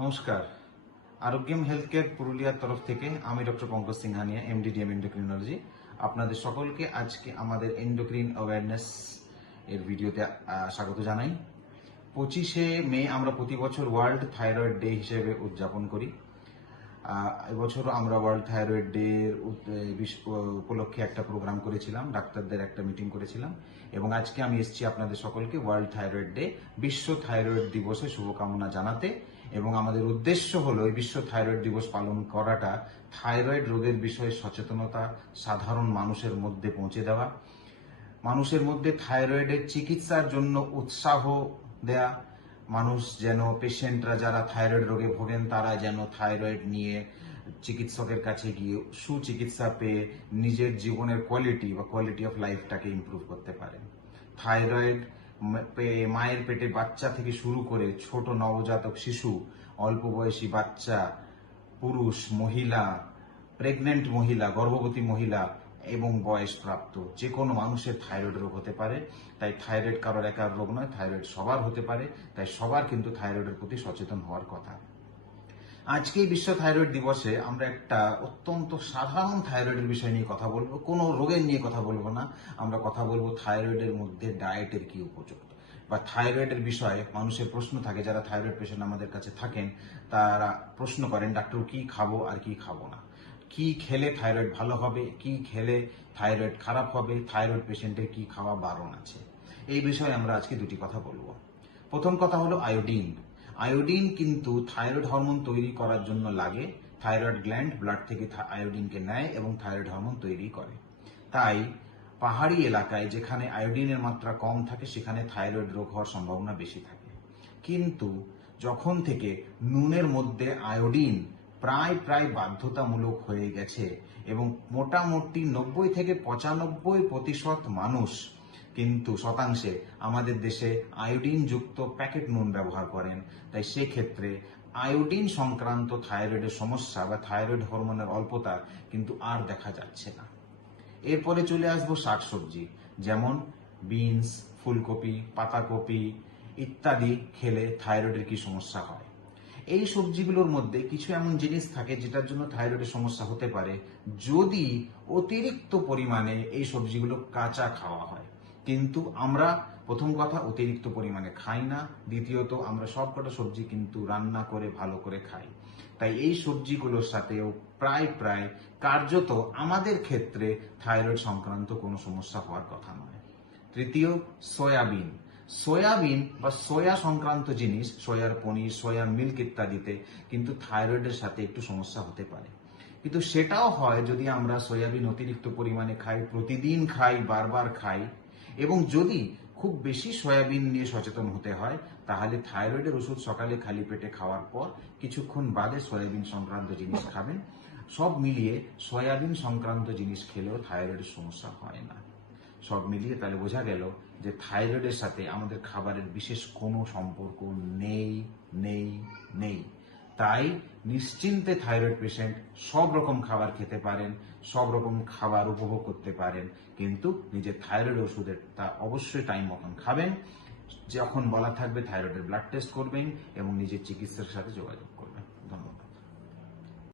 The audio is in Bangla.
নমস্কার। আরোগ্যম হেলথ কেয়ার পুরুলিয়ার তরফ থেকে আমি doctor Pankaj Singhania, MDDM endocrinology. আপনাদের সকলকে আজকে আমাদের এন্ডোক্রিন অ্যাওয়ারনেস এর ভিডিওতে স্বাগত জানাই। 25শে মে আমরা প্রতি বছর ওয়ার্ল্ড থাইরয়েড ডে হিসেবে উদযাপন করি। এবছর আমরা ওয়ার্ল্ড থাইরয়েড ডে উপলক্ষে একটা প্রোগ্রাম করেছিলাম, ডাক্তারদের একটা মিটিং করেছিলাম, এবং আজকে আমি এসেছি আপনাদের সকলকে ওয়ার্ল্ড থাইরয়েড ডে, বিশ্ব থাইরয়েড দিবসে শুভকামনা জানাতে। এবং আমাদের উদ্দেশ্য হলো এই বিশ্ব থাইরয়েড দিবস পালন করাটা থাইরয়েড রোগের বিষয়ে সচেতনতা সাধারণ মানুষের মধ্যে পৌঁছে দেওয়া, মানুষের মধ্যে থাইরয়েডের চিকিৎসার জন্য উৎসাহ দেয়া, মানুষ যেন পেশেন্টরা যারা থাইরয়েড রোগে ভোগেন তারা যেন থাইরয়েড নিয়ে চিকিৎসকের কাছে গিয়ে সুচিকিৎসা পেয়ে নিজের জীবনের কোয়ালিটি অফ লাইফটাকে ইমপ্রুভ করতে পারে। থাইরয়েড মায়ের পেটে বাচ্চা থেকে শুরু করে ছোট নবজাতক শিশু, অল্প বয়সী বাচ্চা, পুরুষ, মহিলা, প্রেগনেন্ট মহিলা, গর্ভবতী মহিলা এবং বয়সপ্রাপ্ত যে কোনো মানুষের থাইরয়েড রোগ হতে পারে। তাই থাইরয়েড কারোর একার রোগ নয়, থাইরয়েড সবার হতে পারে। তাই সবার কিন্তু থাইরয়েডের প্রতি সচেতন হওয়ার কথা। আজকে বিশ্ব থাইরয়েড দিবসে আমরা একটা অত্যন্ত সাধারণ থাইরয়েডের বিষয় নিয়ে কথা বলবো, কোনো রোগের নিয়ে কথা বলবো না। আমরা কথা বলবো থাইরয়েডের মধ্যে ডায়েটের কি উপযুক্ত, বা থাইরয়েডের বিষয়ে মানুষের প্রশ্ন থাকে। যারা থাইরয়েড পেশেন্ট আমাদের কাছে থাকেন তারা প্রশ্ন করেন, ডাক্তার কি খাবো আর কি খাবো না, কি খেলে থাইরয়েড ভালো হবে, কি খেলে থাইরয়েড খারাপ হবে, থাইরয়েড পেশেন্টের কি খাওয়া বারণ আছে। এই বিষয়ে আমরা আজকে দুটি কথা বলবো। প্রথম কথা হলো আয়োডিন। আয়োডিন কিন্তু থাইরয়েড হরমোন তৈরি করার জন্য লাগে। থাইরয়েড গ্ল্যান্ড ব্লাড থেকে আয়োডিনকে নেয় এবং থাইরয়েড হরমোন তৈরি করে। তাই পাহাড়ি এলাকায় যেখানে আয়োডিনের মাত্রা কম থাকে সেখানে থাইরয়েড রোগ হওয়ার সম্ভাবনা বেশি থাকে। কিন্তু যখন থেকে নুনের মধ্যে আয়োডিন প্রায় বাধ্যতামূলক হয়ে গেছে এবং মোটামুটি 90 থেকে 95% মানুষ কিন্তু শতাংশে আমাদের দেশে আয়োডিন যুক্ত প্যাকেট নুন ব্যবহার করেন, তাই সেক্ষেত্রে আয়োডিন সংক্রান্ত থাইরয়েডের সমস্যা বা থাইরয়েড হরমোনের অল্পতা কিন্তু আর দেখা যাচ্ছে না। এরপরে চলে আসবো শাকসবজি, যেমন বিনস, ফুলকপি, পাতাকপি ইত্যাদি খেলে থাইরয়েডের কি সমস্যা হয়। এই সবজিগুলোর মধ্যে কিছু এমন জিনিস থাকে যেটার জন্য থাইরয়েডের সমস্যা হতে পারে যদি অতিরিক্ত পরিমাণে এই সবজিগুলো কাঁচা খাওয়া হয়। কিন্তু আমরা প্রথম কথা অতিরিক্ত পরিমাণে খাই না, দ্বিতীয়ত আমরা সবকটা সবজি কিন্তু রান্না করে ভালো করে খাই। তাই এই সবজিগুলোর সাথেও প্রায় কার্যত আমাদের ক্ষেত্রে থাইরয়েড সংক্রান্ত কোনো সমস্যা হওয়ার কথা নয়। তৃতীয়, সয়াবিন। সয়াবিন বা সয়া সংক্রান্ত জিনিস, সয়ার পনির, সয়া মিল্ক ইত্যাদিতে কিন্তু থাইরয়েডের সাথে একটু সমস্যা হতে পারে। কিন্তু সেটাও হয় যদি আমরা সয়াবিন অতিরিক্ত পরিমাণে খাই, প্রতিদিন খাই, বারবার খাই। এবং যদি খুব বেশি সয়াবিন নিয়ে সচেতন হতে হয় তাহলে থাইরয়েডের ওষুধ সকালে খালি পেটে খাওয়ার পর কিছুক্ষণ বাদে সয়াবিন সংক্রান্ত জিনিস খাবেন। সব মিলিয়ে সয়াবিন সংক্রান্ত জিনিস খেলেও থাইরয়েডের সমস্যা হয় না। সব মিলিয়ে তাহলে বোঝা গেল যে থাইরয়েডের সাথে আমাদের খাবারের বিশেষ কোনো সম্পর্ক নেই নেই নেই। তাই নিশ্চিন্তে থাইরয়েড পেশেন্ট সব রকম খাবার খেতে পারেন, সব রকম খাবার উপভোগ করতে পারেন, কিন্তু নিজের থাইরয়েড ওষুধের তা অবশ্যই টাইম মতন খাবেন। যখন বলা থাকবে থাইরয়েডের ব্লাড টেস্ট করবেন এবং নিজের চিকিৎসার সাথে যোগাযোগ করবেন।